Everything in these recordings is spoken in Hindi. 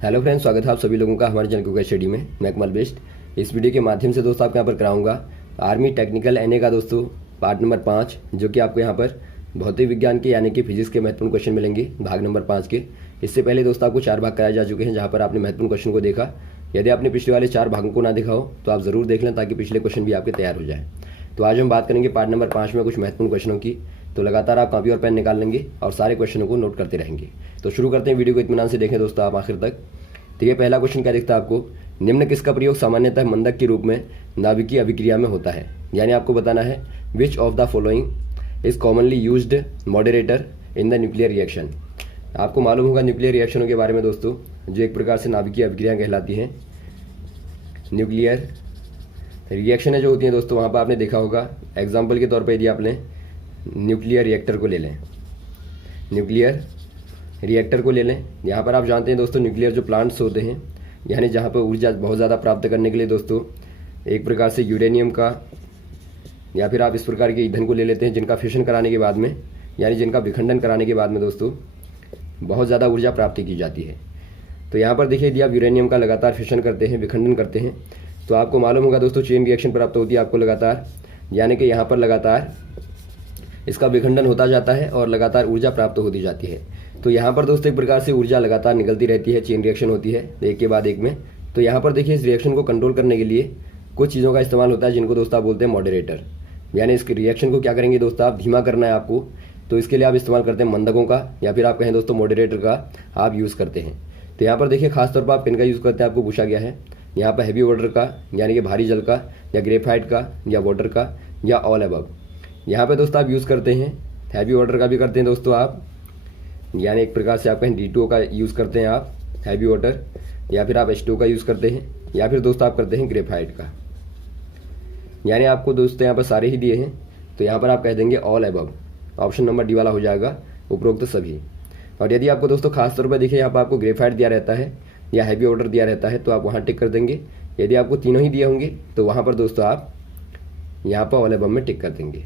हेलो फ्रेंड्स, स्वागत है आप सभी लोगों का हमारे चैनल कुकर स्टडी में। मैं कमल बेस्ट। इस वीडियो के माध्यम से दोस्तों आपको यहाँ पर कराऊंगा आर्मी टेक्निकल एनए का दोस्तों पार्ट नंबर 5, जो कि आपको यहाँ पर भौतिक विज्ञान के यानी कि फिजिक्स के महत्वपूर्ण क्वेश्चन मिलेंगे भाग नंबर 5 के। इससे पहले दोस्तों आपको 4 भाग कराए जा चुके हैं, जहाँ पर आपने महत्वपूर्ण क्वेश्चन को देखा। यदि आपने पिछले वाले 4 भागों को ना देखा हो तो आप ज़रूर देख लें, ताकि पिछले क्वेश्चन भी आपके तैयार हो जाए। तो आज हम बात करेंगे पार्ट नंबर 5 में कुछ महत्वपूर्ण क्वेश्चनों की। तो लगातार आप कॉपी और पेन निकाल लेंगे और सारे क्वेश्चनों को नोट करते रहेंगे। तो शुरू करते हैं, वीडियो को इत्मीनान से देखें दोस्तों आप आखिर तक। तो ये पहला क्वेश्चन क्या दिखता है आपको, निम्न किसका प्रयोग सामान्यतः मंदक के रूप में नाभिकीय अभिक्रिया में होता है। यानी आपको बताना है which of the following is commonly used moderator in the nuclear reaction. आपको मालूम होगा न्यूक्लियर रिएक्शनों के बारे में दोस्तों, जो एक प्रकार से नाभिकीय अभिक्रिया कहलाती हैं। न्यूक्लियर रिएक्शनें जो होती हैं दोस्तों, वहाँ पर आपने देखा होगा, एग्जाम्पल के तौर पर यदि आपने न्यूक्लियर रिएक्टर को ले लें, न्यूक्लियर रिएक्टर को ले लें, यहाँ पर आप जानते हैं दोस्तों न्यूक्लियर जो प्लांट्स होते हैं, यानी जहाँ पर ऊर्जा बहुत ज़्यादा प्राप्त करने के लिए दोस्तों एक प्रकार से यूरेनियम का या फिर आप इस प्रकार के ईंधन को ले लेते हैं, जिनका फिशन कराने के बाद में, यानी जिनका विखंडन कराने के बाद में दोस्तों बहुत ज़्यादा ऊर्जा प्राप्ति की जाती है। तो यहाँ पर देखिए, यदि आप यूरेनियम का लगातार फिशन करते हैं, विखंडन करते हैं, तो आपको मालूम होगा दोस्तों चेन रिएक्शन प्राप्त होती है आपको लगातार, यानी कि यहाँ पर लगातार इसका विखंडन होता जाता है और लगातार ऊर्जा प्राप्त होती जाती है। तो यहाँ पर दोस्तों एक प्रकार से ऊर्जा लगातार निकलती रहती है, चेन रिएक्शन होती है एक के बाद एक में। तो यहाँ पर देखिए, इस रिएक्शन को कंट्रोल करने के लिए कुछ चीज़ों का इस्तेमाल होता है, जिनको दोस्तों आप बोलते हैं मॉडरेटर। यानी इसके रिएक्शन को क्या करेंगे दोस्तों, आप धीमा करना है आपको, तो इसके लिए आप इस्तेमाल करते हैं मंदकों का, या फिर आप कहें दोस्तों मॉडरेटर का आप यूज़ करते हैं। तो यहाँ पर देखिए खासतौर पर आप किन का यूज़ करते हैं, आपको पूछा गया है। यहाँ पर हैवी वाटर का, यानी कि भारी जल का, या ग्रेफाइट का, या वाटर का, या ऑल अबव। यहाँ पर दोस्तों आप यूज़ करते हैं हैवी वाटर का भी करते हैं दोस्तों आप, यानी एक प्रकार से आप कहें D2O का यूज़ करते हैं आप हैवी वाटर, या फिर आप H2O का यूज़ करते हैं, या फिर दोस्तों आप करते हैं ग्रेफाइट का। यानी आपको दोस्तों यहाँ पर सारे ही दिए हैं, तो यहाँ पर आप कह देंगे all above. Option number D वाला हो जाएगा, उपरोक्त सभी। और यदि आपको दोस्तों खासतौर पर देखिए, यहाँ पर आपको ग्रेफाइट दिया रहता है या हैवी वाटर दिया रहता है, तो आप वहाँ टिक कर देंगे। यदि आपको तीनों ही दिए होंगे तो वहाँ पर दोस्तों आप यहाँ पर ऑल अबव में टिक कर देंगे।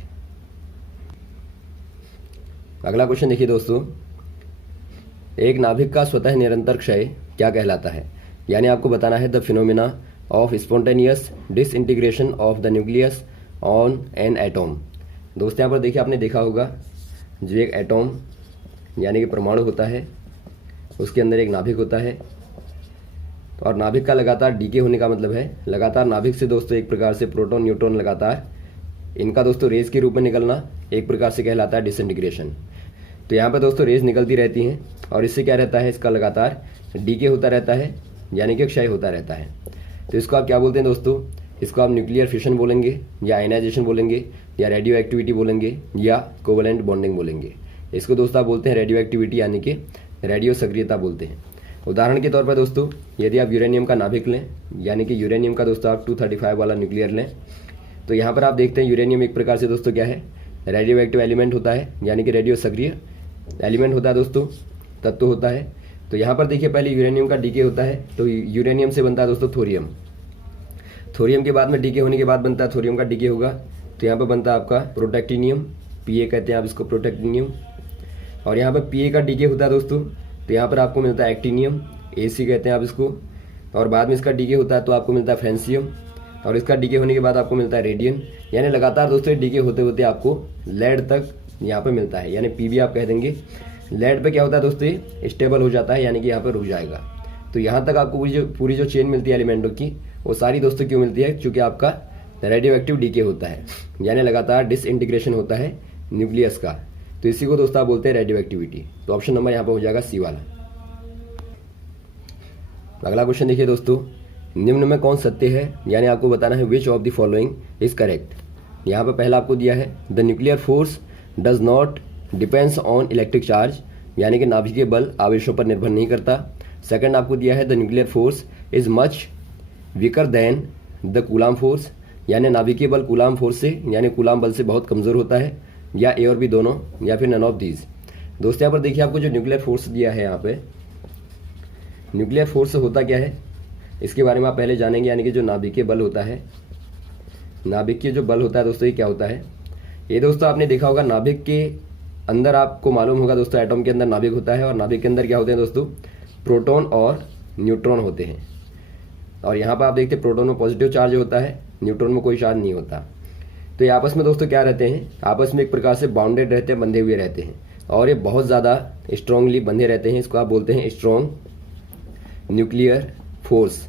अगला क्वेश्चन देखिए दोस्तों, एक नाभिक का स्वतः निरंतर क्षय क्या कहलाता है। यानी आपको बताना है the phenomena of spontaneous disintegration of the nucleus on an atom. दोस्तों यहाँ पर देखिए, आपने देखा होगा जो एक एटॉम यानी कि परमाणु होता है, उसके अंदर एक नाभिक होता है, और नाभिक का लगातार डीके होने का मतलब है लगातार नाभिक से दोस्तों एक प्रकार से प्रोटॉन न्यूट्रॉन लगातार इनका दोस्तों रेज के रूप में निकलना एक प्रकार से कहलाता है डिसइंटीग्रेशन। तो यहाँ पर दोस्तों रेज निकलती रहती हैं, और इससे क्या रहता है, इसका लगातार डीके होता रहता है, यानी कि क्षय होता रहता है। तो इसको आप क्या बोलते हैं दोस्तों, इसको आप न्यूक्लियर फिशन बोलेंगे, या आयनाइजेशन बोलेंगे, या रेडियो एक्टिविटी बोलेंगे, या कोवलेंट बॉन्डिंग बोलेंगे। इसको दोस्तों आप बोलते हैं रेडियो एक्टिविटी, यानी कि रेडियो सक्रियता बोलते हैं। उदाहरण के तौर पर दोस्तों, यदि आप यूरेनियम का नाभिक लें, यानी कि यूरेनियम का दोस्तों आप 235 वाला न्यूक्लियर लें, तो यहाँ पर आप देखते हैं यूरेनियम एक प्रकार से दोस्तों क्या है, रेडियो एक्टिव एलिमेंट होता है, यानी कि रेडियो सक्रिय एलिमेंट होता है दोस्तों, तत्व होता है। तो यहाँ पर देखिए, पहले यूरेनियम का डीके होता है, तो यूरेनियम से बनता है दोस्तों थोरियम। थोरियम के बाद में डीके होने के बाद बनता है, थोरियम का डीके होगा, तो यहाँ पर बनता है आपका प्रोटेक्टिनियम, पीए कहते हैं आप इसको, प्रोटेक्टिनियम। और यहाँ पर पीए का डीके होता है दोस्तों, तो यहाँ पर आपको मिलता है एक्टिनियम, एसी कहते हैं आप इसको। और बाद में इसका डीके होता है तो आपको मिलता है फ्रेंसियम, और इसका डीके होने के बाद आपको मिलता है रेडियन। यानी लगातार दोस्तों डीके होते होते आपको लेड तक यहाँ पे मिलता है, यानी पीबी आप कह देंगे। लेड पे क्या होता है दोस्तों, स्टेबल हो जाता है, यानी कि यहाँ पे रुक जाएगा। तो यहाँ तक आपको पूरी जो चेन मिलती है एलिमेंटों की, वो सारी दोस्तों क्यों मिलती है, क्योंकि आपका रेडियो एक्टिव डीके होता है, यानी लगातार डिसइंटीग्रेशन होता है न्यूक्लियस का। तो इसी को दोस्तों आप बोलते हैं रेडियो एक्टिविटी। तो ऑप्शन नंबर यहाँ पर हो जाएगा सी वाला। अगला क्वेश्चन देखिए दोस्तों, निम्न में कौन सत्य है। यानी आपको बताना है which of the following is correct. यहाँ पर पहला आपको दिया है the nuclear force does not depends on electric charge, यानी कि नाभिकीय बल आवेशों पर निर्भर नहीं करता। सेकंड आपको दिया है the nuclear force is much weaker then the coulomb force, यानी नाभिकीय बल कूलाम फोर्स से यानी कूलाम बल से बहुत कमज़ोर होता है, या ए और बी दोनों, या फिर नन ऑफ दीज। दोस्तों यहाँ पर देखिए, आपको जो न्यूक्लियर फोर्स दिया है, यहाँ पे न्यूक्लियर फोर्स होता क्या है इसके बारे में आप पहले जानेंगे। यानी कि जो नाभिकीय बल होता है, नाभिकीय जो बल होता है दोस्तों, ये क्या होता है। ये दोस्तों आपने देखा होगा, नाभिक के अंदर आपको मालूम होगा दोस्तों, एटॉम के अंदर नाभिक होता है, और नाभिक के अंदर क्या होते हैं दोस्तों, प्रोटॉन और न्यूट्रॉन होते हैं। और यहाँ पर आप देखते हैं प्रोटॉन में पॉजिटिव चार्ज होता है, न्यूट्रॉन में कोई चार्ज नहीं होता। तो ये आपस में दोस्तों क्या रहते हैं, आपस में एक प्रकार से बाउंडेड रहते हैं, बंधे हुए रहते हैं और ये बहुत ज़्यादा स्ट्रांगली बंधे रहते हैं। इसको आप बोलते हैं स्ट्रॉन्ग न्यूक्लियर फोर्स।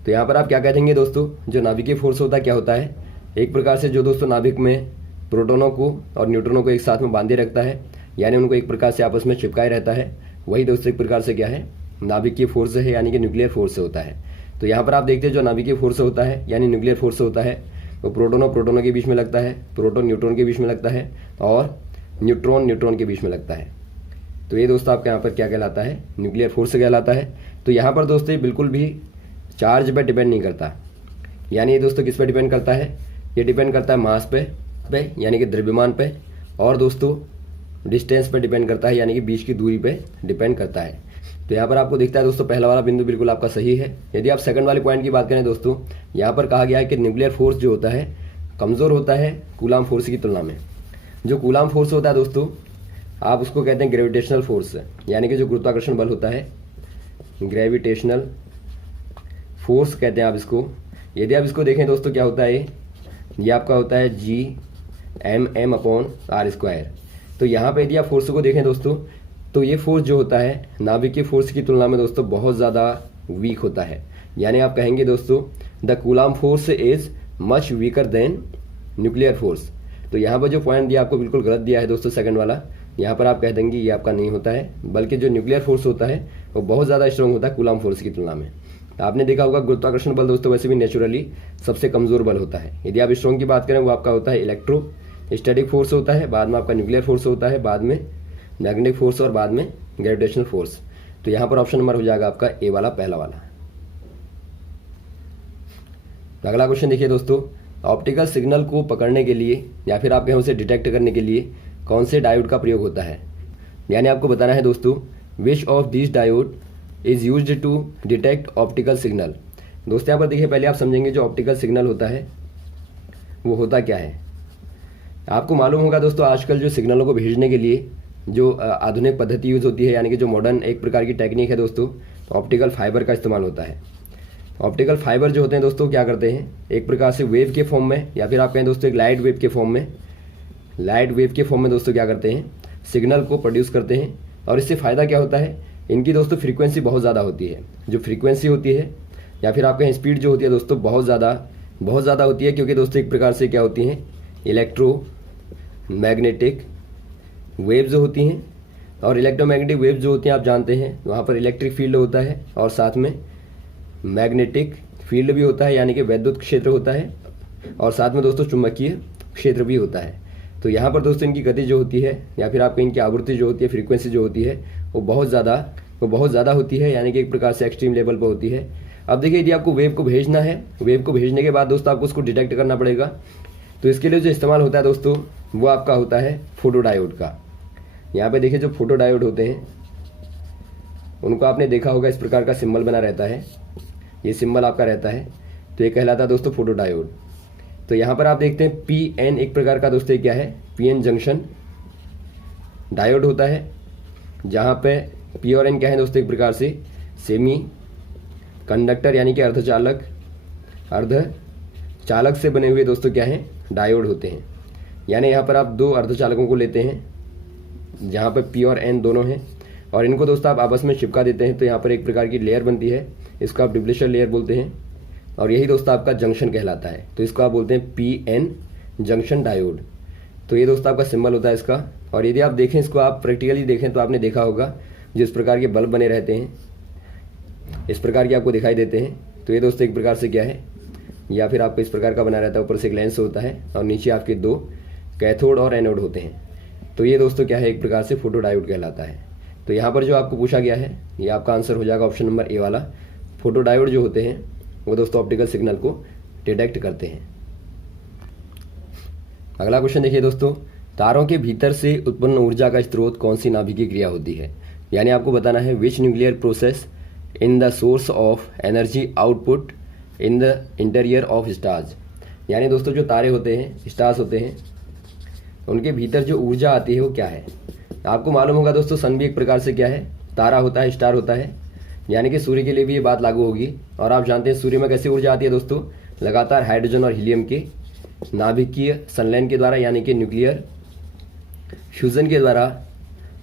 तो यहाँ पर आप क्या कह देंगे दोस्तों, जो नाभिकीय फोर्स होता है क्या होता है, एक प्रकार से जो दोस्तों नाभिक में प्रोटॉनों को और न्यूट्रॉनों को एक साथ में बांधे रखता है, यानी उनको एक प्रकार से आपस में चिपकाए रहता है, वही दोस्तों एक प्रकार से क्या है, नाभिकीय फोर्स है, यानी कि न्यूक्लियर फोर्स होता है। तो यहाँ पर आप देखते हैं जो नाभिकीय फोर्स होता है यानी न्यूक्लियर फोर्स होता है वो प्रोटॉन और प्रोटॉनों के बीच में लगता है, प्रोटॉन न्यूट्रॉन के बीच में लगता है और न्यूट्रॉन न्यूट्रॉन के बीच में लगता है। तो ये दोस्तों आपके यहाँ पर क्या कहलाता है, न्यूक्लियर फोर्स कहलाता है। तो यहाँ पर दोस्तों ये बिल्कुल भी चार्ज पर डिपेंड नहीं करता, यानी ये दोस्तों किस पर डिपेंड करता है, ये डिपेंड करता है मास पे यानी कि द्रव्यमान पे, और दोस्तों डिस्टेंस पे डिपेंड करता है यानी कि बीच की दूरी पे डिपेंड करता है। तो यहाँ पर आपको दिखता है दोस्तों पहला वाला बिंदु बिल्कुल आपका सही है। यदि आप सेकंड वाले पॉइंट की बात करें दोस्तों, यहाँ पर कहा गया है कि न्यूक्लियर फोर्स जो होता है कमज़ोर होता है कूलाम फोर्स की तुलना में। जो कूलाम फोर्स होता है दोस्तों आप उसको कहते हैं ग्रेविटेशनल फोर्स, यानी कि जो गुरुत्वाकर्षण बल होता है, ग्रेविटेशनल फोर्स कहते हैं आप इसको। यदि आप इसको देखें दोस्तों क्या होता है, ये आपका होता है Gm/r²। तो यहाँ पे यदि आप फोर्स को देखें दोस्तों तो ये फोर्स जो होता है नाभिकीय फोर्स की तुलना में दोस्तों बहुत ज़्यादा वीक होता है, यानी आप कहेंगे दोस्तों the coulomb force is much weaker then nuclear force. तो यहाँ पर जो पॉइंट दिया आपको बिल्कुल गलत दिया है दोस्तों सेकंड वाला, यहाँ पर आप कह देंगे ये आपका नहीं होता है, बल्कि जो न्यूक्लियर फोर्स होता है वो बहुत ज़्यादा स्ट्रॉन्ग होता है कूलाम फोर्स की तुलना में। तो आपने देखा होगा गुरुत्वाकर्षण बल दोस्तों वैसे भी नेचुरली सबसे कमज़ोर बल होता है। यदि आप स्ट्रॉन्ग की बात करें वो आपका होता है इलेक्ट्रोस्टैटिक फोर्स होता है, बाद में आपका न्यूक्लियर फोर्स होता है, बाद में मैग्नेटिक फोर्स और बाद में ग्रेविटेशनल फोर्स। तो यहाँ पर ऑप्शन नंबर हो जाएगा आपका ए वाला, पहला वाला। अगला क्वेश्चन देखिए दोस्तों, ऑप्टिकल सिग्नल को पकड़ने के लिए या फिर आप कहें उसे डिटेक्ट करने के लिए कौन से डायोड का प्रयोग होता है, यानी आपको बताना है दोस्तों which of this diode is used to detect optical signal. दोस्तों यहाँ पर देखिए पहले आप समझेंगे जो ऑप्टिकल सिग्नल होता है वो होता क्या है। आपको मालूम होगा दोस्तों आजकल जो सिग्नलों को भेजने के लिए जो आधुनिक पद्धति यूज़ होती है, यानी कि जो मॉडर्न एक प्रकार की टेक्निक है दोस्तों, ऑप्टिकल फाइबर का इस्तेमाल होता है। ऑप्टिकल फाइबर जो होते हैं दोस्तों क्या करते हैं, एक प्रकार से वेव के फॉर्म में या फिर आप कहें दोस्तों एक लाइट वेव के फॉर्म में दोस्तों क्या करते हैं, सिग्नल को प्रोड्यूस करते हैं। और इससे फ़ायदा क्या होता है, इनकी दोस्तों फ्रीक्वेंसी बहुत ज़्यादा होती है। जो फ्रीक्वेंसी होती है या फिर आप कहें स्पीड जो होती है दोस्तों बहुत ज़्यादा होती है, क्योंकि दोस्तों एक प्रकार से क्या होती हैं, इलेक्ट्रोमैग्नेटिक वेव जो होती हैं। और इलेक्ट्रोमैग्नेटिक वेव जो होती हैं आप जानते हैं वहाँ पर इलेक्ट्रिक फील्ड होता है और साथ में मैग्नेटिक फील्ड भी होता है, यानी कि वैद्युत क्षेत्र होता है, और साथ में दोस्तों चुंबकीय क्षेत्र भी होता है। तो यहाँ पर दोस्तों इनकी गति जो होती है या फिर आपकी इनकी आवृत्ति जो होती है, फ्रीक्वेंसी जो होती है वो बहुत ज़्यादा होती है, यानी कि एक प्रकार से एक्सट्रीम लेवल पर होती है। अब देखिए यदि आपको वेव को भेजना है, वेव को भेजने के बाद दोस्तों आपको उसको डिटेक्ट करना पड़ेगा। तो इसके लिए जो इस्तेमाल होता है दोस्तों वो आपका होता है फोटोडायोड का। यहाँ पे देखिए जो फोटोडायोड होते हैं उनको आपने देखा होगा, इस प्रकार का सिंबल बना रहता है, ये सिंबल आपका रहता है, तो ये कहलाता है दोस्तों फोटोडायोड। तो यहाँ पर आप देखते हैं PN एक प्रकार का दोस्तों क्या है, PN जंक्शन डायोड होता है, जहाँ पे P और N क्या है दोस्तों एक प्रकार से सेमी कंडक्टर यानी कि अर्धचालक से बने हुए दोस्तों क्या हैं, डायोड होते हैं। यानी यहाँ पर आप दो अर्धचालकों को लेते हैं जहाँ पर P और N दोनों हैं, और इनको दोस्तों आप आपस में चिपका देते हैं, तो यहाँ पर एक प्रकार की लेयर बनती है, इसको आप डिप्लेशन लेयर बोलते हैं, और यही दोस्तों आपका जंक्शन कहलाता है। तो इसको आप बोलते हैं PN जंक्शन डायोड। तो ये दोस्तों आपका सिंबल होता है इसका। और यदि आप देखें इसको, आप प्रैक्टिकली देखें तो आपने देखा होगा जिस प्रकार के बल्ब बने रहते हैं इस प्रकार के आपको दिखाई देते हैं। तो ये दोस्तों एक प्रकार से क्या है, या फिर आपको इस प्रकार का बना रहता है, ऊपर से एक लेंस होता है और नीचे आपके दो कैथोड और एनोड होते हैं। तो ये दोस्तों क्या है, एक प्रकार से फोटोडायोड कहलाता है। तो यहाँ पर जो आपको पूछा गया है ये आपका आंसर हो जाएगा ऑप्शन नंबर ए वाला। फोटोडायोड जो होते हैं वो दोस्तों ऑप्टिकल सिग्नल को डिटेक्ट करते हैं। अगला क्वेश्चन देखिए दोस्तों, तारों के भीतर से उत्पन्न ऊर्जा का स्रोत कौन सी नाभिकीय क्रिया होती है, यानी आपको बताना है which nuclear process in the source of energy output in the interior of stars. यानी दोस्तों जो तारे होते हैं, स्टार्स होते हैं, उनके भीतर जो ऊर्जा आती है वो क्या है। आपको मालूम होगा दोस्तों सन भी एक प्रकार से क्या है, तारा होता है, स्टार होता है। यानी कि सूर्य के लिए भी ये बात लागू होगी। और आप जानते हैं सूर्य में कैसी ऊर्जा आती है दोस्तों, लगातार हाइड्रोजन और हीलियम के नाभिकीय संलयन के द्वारा यानी कि न्यूक्लियर फ्यूजन के द्वारा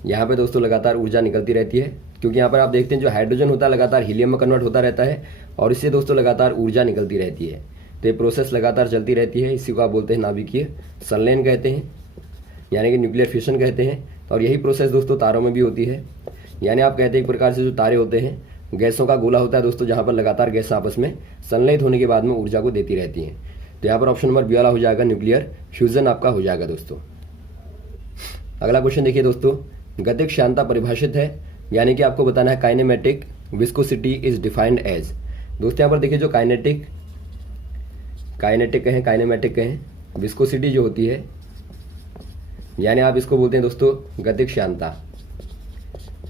यहाँ पे दोस्तों लगातार ऊर्जा निकलती रहती है। क्योंकि यहाँ पर आप देखते हैं जो हाइड्रोजन होता है लगातार हीलियम में कन्वर्ट होता रहता है और इससे दोस्तों लगातार ऊर्जा निकलती रहती है। तो ये प्रोसेस लगातार चलती रहती है, इसी को आप बोलते हैं नाभिकीय संलयन कहते हैं, यानी कि न्यूक्लियर फ्यूजन कहते हैं। और यही प्रोसेस दोस्तों तारों में भी होती है। यानी आप कहते हैं एक प्रकार से जो तारे होते हैं गैसों का गोला होता है दोस्तों, जहाँ पर लगातार गैस आपस में संलयित होने के बाद में ऊर्जा को देती रहती हैं। तो यहाँ पर ऑप्शन नंबर बी वाला हो जाएगा, न्यूक्लियर फ्यूजन आपका हो जाएगा दोस्तों। अगला क्वेश्चन देखिए दोस्तों, गतिक श्यानता परिभाषित है, यानी कि आपको बताना है kinematic viscosity is defined as. दोस्तों यहाँ पर देखिए जो काइनेटिक कहें, काइनेमेटिक कहें, विस्कोसिटी जो होती है यानी आप इसको बोलते हैं दोस्तों गतिक श्यानता।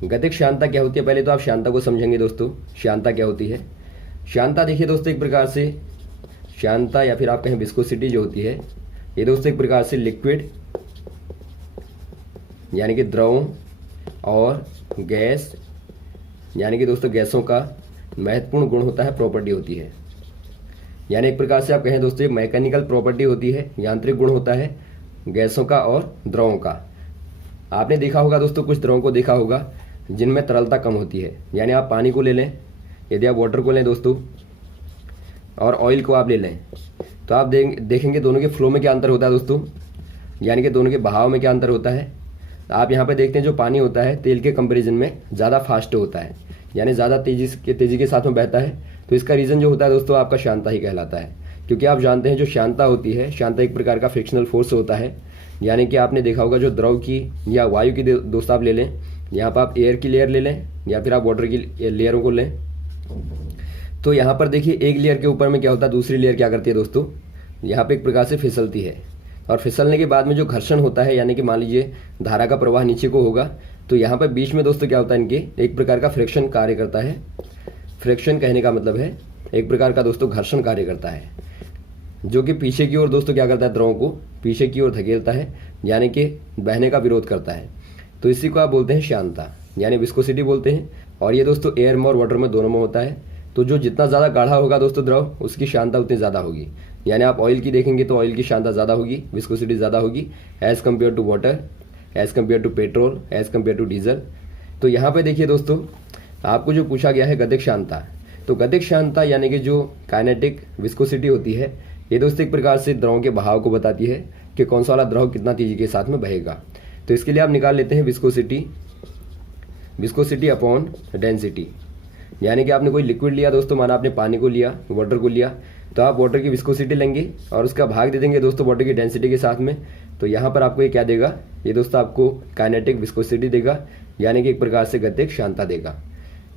गतिक श्यानता क्या होती है, पहले तो आप श्यानता को समझेंगे दोस्तों। श्यानता क्या होती है, श्यानता देखिए दोस्तों एक प्रकार से श्यानता या फिर आप कहें विस्कोसिटी जो होती है ये दोस्तों एक प्रकार से लिक्विड यानी कि द्रवों और गैस यानी कि दोस्तों गैसों का महत्वपूर्ण गुण होता है, प्रॉपर्टी होती है। यानी एक प्रकार से आप कहें दोस्तों ये मैकेनिकल प्रॉपर्टी होती है, यांत्रिक गुण होता है गैसों का और द्रवों का। आपने देखा होगा दोस्तों कुछ द्रवों को देखा होगा जिनमें तरलता कम होती है। यानी आप पानी को ले लें, यदि आप वाटर को लें दोस्तों और ऑयल को आप ले लें तो आप देखेंगे दोनों के फ्लो में क्या अंतर होता है दोस्तों, यानी कि दोनों के बहाव में क्या अंतर होता है। आप यहाँ पे देखते हैं जो पानी होता है तेल के कंपैरिजन में ज़्यादा फास्ट होता है, यानी ज़्यादा तेज़ी के साथ में बहता है। तो इसका रीज़न जो होता है दोस्तों आपका श्यानता ही कहलाता है। क्योंकि आप जानते हैं जो श्यानता होती है, श्यानता एक प्रकार का फ्रिक्शनल फोर्स होता है। यानी कि आपने देखा होगा जो द्रव की या वायु की दोस्त आप ले लें, यहाँ पर आप एयर की लेयर ले लें या फिर आप वाटर की लेयरों को लें, तो यहाँ पर देखिए एक लेयर के ऊपर में क्या होता है, दूसरी लेयर क्या करती है दोस्तों, यहाँ पे एक प्रकार से फिसलती है। और फिसलने के बाद में जो घर्षण होता है, यानी कि मान लीजिए धारा का प्रवाह नीचे को होगा तो यहाँ पर बीच में दोस्तों क्या होता है, इनके एक प्रकार का फ्रिक्शन कार्य करता है। फ्रिक्शन कहने का मतलब है एक प्रकार का दोस्तों घर्षण कार्य करता है, जो कि पीछे की ओर दोस्तों क्या करता है, द्रवों को पीछे की ओर धकेलता है, यानी कि बहने का विरोध करता है। तो इसी को आप बोलते हैं श्यानता यानी विस्कोसिटी बोलते हैं। और ये दोस्तों एयर में और वाटर में दोनों में होता है। तो जो जितना ज़्यादा गाढ़ा होगा दोस्तों द्रव उसकी श्यानता उतनी ज़्यादा होगी। यानी आप ऑयल की देखेंगे तो ऑयल की श्यानता ज़्यादा होगी, विस्कोसिटी ज़्यादा होगी as compare to water, as compare to petrol, as compare to diesel. तो यहाँ पे देखिए दोस्तों आपको जो पूछा गया है गतिक श्यानता, तो गतिक श्यानता यानी कि जो काइनेटिक विस्कोसिटी होती है ये दोस्तों एक प्रकार से द्रवों के बहाव को बताती है कि कौन सा वाला द्रव कितना तेजी के साथ में बहेगा। तो इसके लिए आप निकाल लेते हैं विस्कोसिटी अपॉन डेंसिटी। यानी कि आपने कोई लिक्विड लिया दोस्तों, माना आपने पानी को लिया, वाटर को लिया, तो आप वाटर की विस्कोसिटी लेंगे और उसका भाग दे देंगे दोस्तों वाटर की डेंसिटी के साथ में। तो यहाँ पर आपको ये क्या देगा, ये दोस्तों आपको काइनेटिक विस्कोसिटी देगा, यानी कि एक प्रकार से गतिक श्यानता देगा।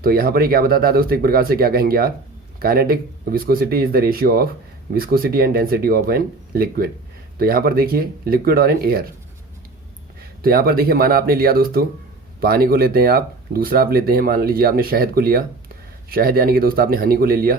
तो यहाँ पर ये क्या बताता है दोस्तों, एक प्रकार से क्या कहेंगे आप, kinetic viscosity is the ratio of viscosity and density of an liquid. तो यहाँ पर देखिए लिक्विड और एन एयर। तो यहाँ पर देखिए माना आपने लिया दोस्तों पानी को लेते हैं आप, दूसरा आप लेते हैं मान लीजिए आपने शहद को लिया, शहद यानी कि दोस्तों आपने हनी को ले लिया।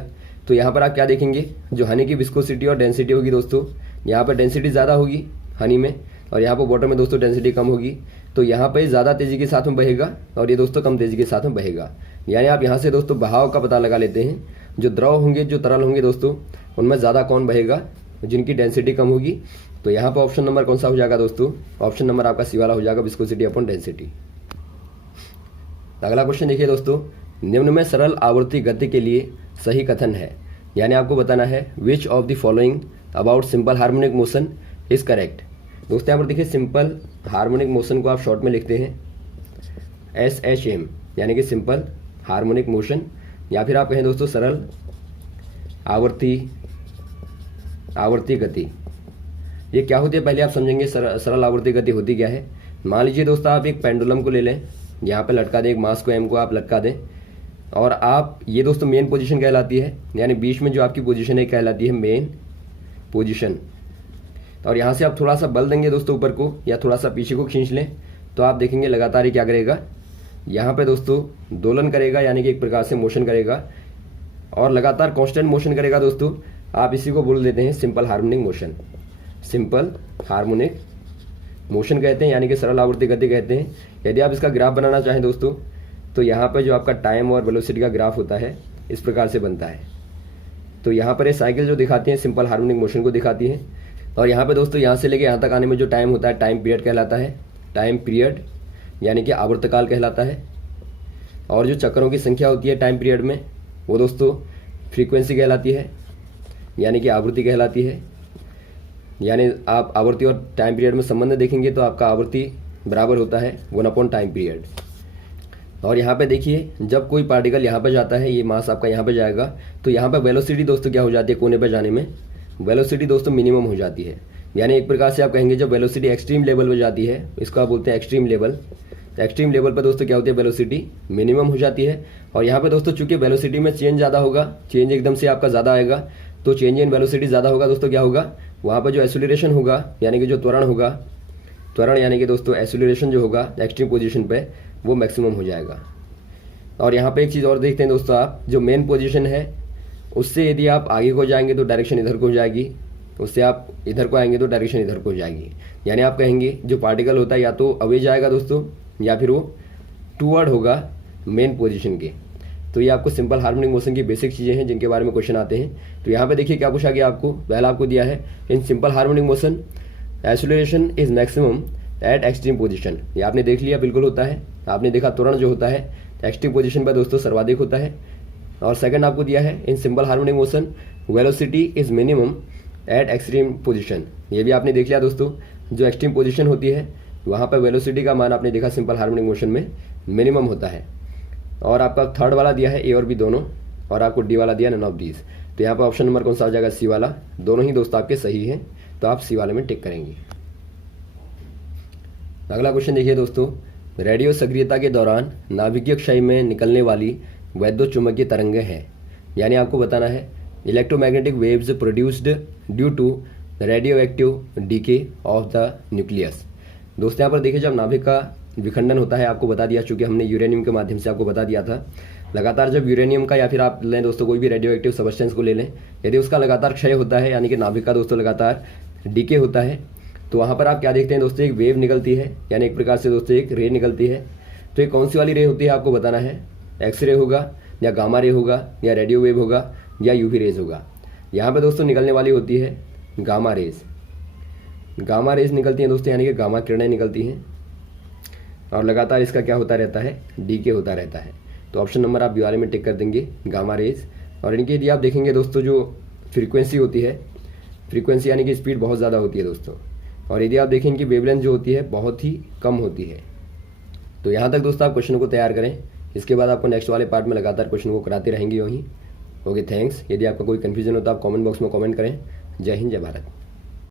तो यहाँ पर आप क्या देखेंगे, जो हनी की विस्कोसिटी और डेंसिटी होगी दोस्तों, यहाँ पर डेंसिटी ज़्यादा होगी हनी में और यहाँ पर वाटर में दोस्तों डेंसिटी कम होगी। तो यहाँ पर ज़्यादा तेज़ी के साथ में बहेगा और ये दोस्तों कम तेज़ी के साथ में बहेगा। यानी आप यहाँ से दोस्तों बहाव का पता लगा लेते हैं, जो द्रव होंगे जो तरल होंगे दोस्तों उनमें ज़्यादा कौन बहेगा, जिनकी डेंसिटी कम होगी। तो यहाँ पर ऑप्शन नंबर कौन सा हो जाएगा दोस्तों, ऑप्शन नंबर आपका सी वाला हो जाएगा, विस्कोसिटी अपॉन डेंसिटी। अगला क्वेश्चन देखिए दोस्तों, निम्न में सरल आवर्ती गति के लिए सही कथन है। यानी आपको बताना है which of the following about simple harmonic motion is correct. दोस्तों यहाँ पर देखिए सिंपल हार्मोनिक मोशन को आप शॉर्ट में लिखते हैं SHM, यानी कि सिंपल हार्मोनिक मोशन, या फिर आप कहें दोस्तों सरल आवर्ती गति। ये क्या होती है पहले आप समझेंगे, सरल आवर्ती गति होती क्या है। मान लीजिए दोस्तों आप एक पेंडुलम को ले लें, यहाँ पे लटका दें, एक मास को M को आप लटका दें और आप ये दोस्तों मेन पोजीशन कहलाती है, यानी बीच में जो आपकी पोजीशन है कहलाती है मेन पोजीशन। और यहाँ से आप थोड़ा सा बल देंगे दोस्तों ऊपर को या थोड़ा सा पीछे को खींच लें तो आप देखेंगे लगातार ये क्या करेगा, यहाँ पे दोस्तों दोलन करेगा, यानी कि एक प्रकार से मोशन करेगा और लगातार कांस्टेंट मोशन करेगा दोस्तों। आप इसी को बोल देते हैं simple harmonic motion, simple harmonic motion कहते हैं, यानी कि सरल आवर्ती गति कहते हैं। यदि आप इसका ग्राफ बनाना चाहें दोस्तों तो यहाँ पर जो आपका टाइम और वेलोसिटी का ग्राफ होता है इस प्रकार से बनता है। तो यहाँ पर ये साइकिल जो दिखाती है सिंपल हार्मोनिक मोशन को दिखाती है। और यहाँ पे दोस्तों यहाँ से लेके यहाँ तक आने में जो टाइम होता है टाइम पीरियड कहलाता है। टाइम पीरियड यानी कि आवर्तकाल कहलाता है। और जो चक्रों की संख्या होती है टाइम पीरियड में वो दोस्तों फ्रीक्वेंसी कहलाती है, यानी कि आवृत्ति कहलाती है। यानी आप आवृत्ति और टाइम पीरियड में संबंध देखेंगे तो आपका आवृत्ति बराबर होता है 1/टाइम पीरियड। और यहाँ पे देखिए जब कोई पार्टिकल यहाँ पे जाता है, ये मास आपका यहाँ पे जाएगा, तो यहाँ पे वेलोसिटी दोस्तों क्या हो जाती है, कोने पे जाने में वेलोसिटी दोस्तों मिनिमम हो जाती है। यानी एक प्रकार से आप कहेंगे जब वेलोसिटी एक्सट्रीम लेवल पे जाती है, इसको आप बोलते हैं एक्सट्रीम लेवल। एक्सट्रीम लेवल पर दोस्तों क्या होती है, वेलोसिटी मिनिमम हो जाती है। और यहाँ पे दोस्तों चूंकि वेलोसिटी में चेंज ज़्यादा होगा, चेंज एकदम से आपका ज़्यादा आएगा, तो चेंज इन वेलोसिटी ज़्यादा होगा दोस्तों क्या होगा, वहाँ पर जो एक्सेलरेशन होगा यानी कि जो त्वरण होगा, त्वरण यानी कि दोस्तों एक्सेलरेशन जो होगा एक्सट्रीम पोजीशन पे वो मैक्सिमम हो जाएगा। और यहाँ पे एक चीज़ और देखते हैं दोस्तों, आप जो मेन पोजीशन है उससे यदि आप आगे को जाएंगे तो डायरेक्शन इधर को हो जाएगी, उससे आप इधर को आएंगे तो डायरेक्शन इधर को हो जाएगी। यानी आप कहेंगे जो पार्टिकल होता है या तो अवे जाएगा दोस्तों या फिर वो टूवर्ड होगा मेन पोजीशन के। तो ये आपको सिंपल हार्मोनिक मोशन की बेसिक चीज़ें हैं जिनके बारे में क्वेश्चन आते हैं। तो यहाँ पे देखिए क्या पूछा गया आपको, पहला आपको दिया है in simple harmonic motion acceleration is maximum eight extreme position. ये आपने देख लिया, बिल्कुल होता है। आपने देखा त्वरण जो होता है एक्सट्रीम पोजीशन पर दोस्तों सर्वाधिक होता है। और सेकंड आपको दिया है in simple harmonic motion velocity is minimum eight extreme position. ये भी आपने देख लिया दोस्तों, जो एक्सट्रीम पोजीशन होती है वहाँ पर वेलोसिटी का मान आपने देखा सिंपल हार्मोनिक मोशन में मिनिमम होता है। और आपका थर्ड वाला दिया है ए और बी दोनों, और आपको डी वाला दिया नन ऑफ दीज। तो यहाँ पर ऑप्शन नंबर कौन सा हो जाएगा, सी वाला। दोनों ही दोस्तों आपके सही हैं, तो आप सी वाले में टिक करेंगे। अगला क्वेश्चन देखिए दोस्तों, रेडियो सक्रियता के दौरान नाभिकीय क्षय में निकलने वाली वैद्युत चुंबकीय तरंगें हैं। यानी आपको बताना है electromagnetic waves produced due to radioactive decay of the nucleus. दोस्तों यहाँ पर देखिए जब नाभिक का विखंडन होता है, आपको बता दिया, चूंकि हमने यूरेनियम के माध्यम से आपको बता दिया था, लगातार जब यूरेनियम का या फिर आप लें दोस्तों कोई भी रेडियो एक्टिव सब्सटेंस को ले लें, यदि उसका लगातार क्षय होता है यानी कि नाभिक का दोस्तों लगातार डीके होता है, तो वहाँ पर आप क्या देखते हैं दोस्तों, एक वेव निकलती है, यानी एक प्रकार से दोस्तों एक रे निकलती है। तो ये कौन सी वाली रे होती है आपको बताना है, एक्सरे होगा या गामा रे होगा या रेडियो वेव होगा या यूवी रेज होगा। यहाँ पर दोस्तों निकलने वाली होती है गामा रेज। गामा रेज निकलती हैं दोस्तों, यानी कि गामा किरणें निकलती हैं, और लगातार इसका क्या होता रहता है, डीके होता रहता है। तो ऑप्शन नंबर आप बी वाले में टिक कर देंगे, गामा रेज। और इनकी यदि आप देखेंगे दोस्तों जो फ्रीक्वेंसी होती है, फ्रीक्वेंसी यानी कि स्पीड बहुत ज़्यादा होती है दोस्तों, और यदि आप देखेंगे कि वेवलेंथ जो होती है बहुत ही कम होती है। तो यहाँ तक दोस्तों आप क्वेश्चन को तैयार करें, इसके बाद आपको नेक्स्ट वाले पार्ट में लगातार क्वेश्चन को कराते रहेंगे यूँ ही। Okay, thanks. यदि आपका कोई कन्फ्यूजन हो तो आप कमेंट बॉक्स में कमेंट करें। जय हिंद, जय भारत।